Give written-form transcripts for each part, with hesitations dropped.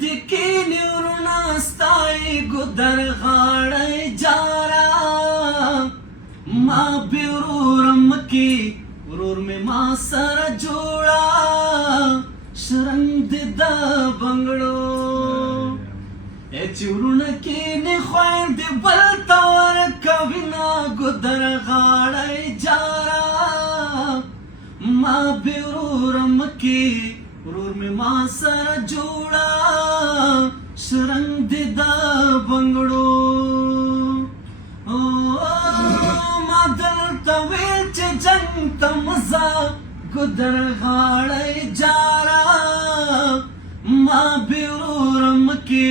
دکی نیورنا ستای گدر غاړی جارا ما بیرورم کی ورور می ما سر جوړا شرنګ د بنگړو چورون کی نه خوند بل تور کوینا گدر غاړی جارا ما بیرورم کی ورور می ما سر جوړا شرنګ د بنگړو ما دلته ویل چې جنګ ته مزه گدر غاړی جارا ما بیرورم کی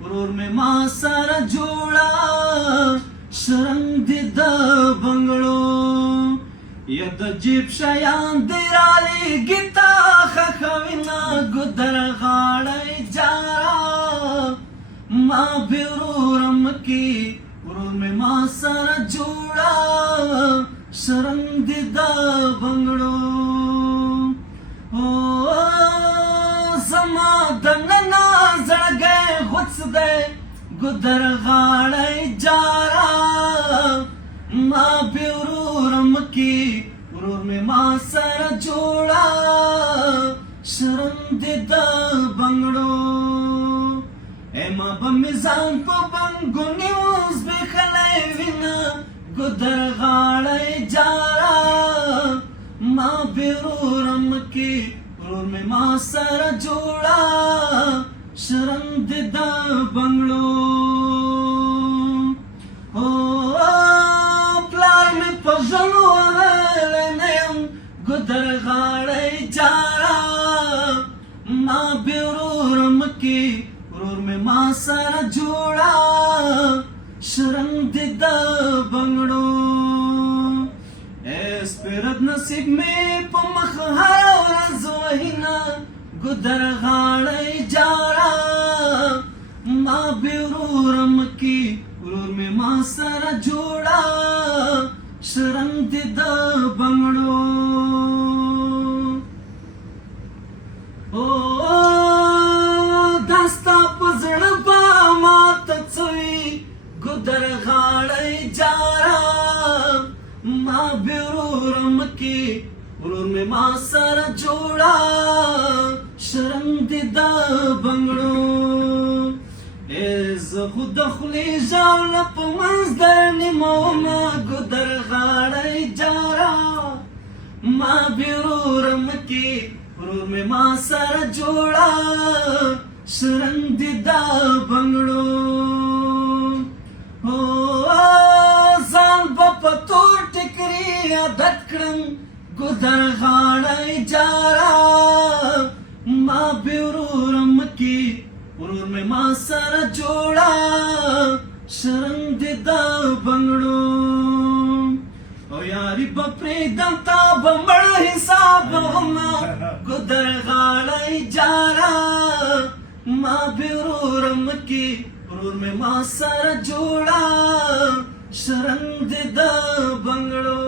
ورور می ما سر جوړا شرنګ د بنگړو ید جیب شیان دیرالی گیتا خخوینا گدر غاړی جارا ما بیرورم کی ورور می ما سر جوړا شرنګ د بنگړو زما دننا زړګی غوڅ دی گدر غاړی جارا ما بیرورم کی ورور می ما سر جوړا شرنګ د بنگړو ایما بمیزان په بنګو نیوز بخلی وینا گدر غاړی جارا ما بیرورم کی ورور می ما سر جوړا شرنګ د بنگړو پلار می په ژوند وهلی نه یم ګودر غاړی جارا ما بیرورم کی ورور می ما سر جوړا شرنګ د بنگړو سپیرت نصیب می په مخ هر ورځ وهینا ګودر غاړی جارا ما بیرورم کی ورور می ما سر جوړا شرنګ د بنگړو داستا په زړه به ماته څه وي ګودر غاړی جارا ما بیرورم کی ورور می ما سر جوړا شرنګ د بنگړو زه خو د خولې ژاوله په منځ در نیمومه ګودر غاړی جارا ما بیرورم کی ورور می ما سر جوړا شرنګ د بنگړو ځان به په تور ټکري عادت کړم ګودر غاړی جارا ما بیرورم کی ورور می ما سر جوړا شرنګ د بنگړو او یاری به پرېږدم تا به مړ حساب وما ګودر غاړی جارا ما بیرورم کی ورور می ما سر جوړا شرنګ د بنگړو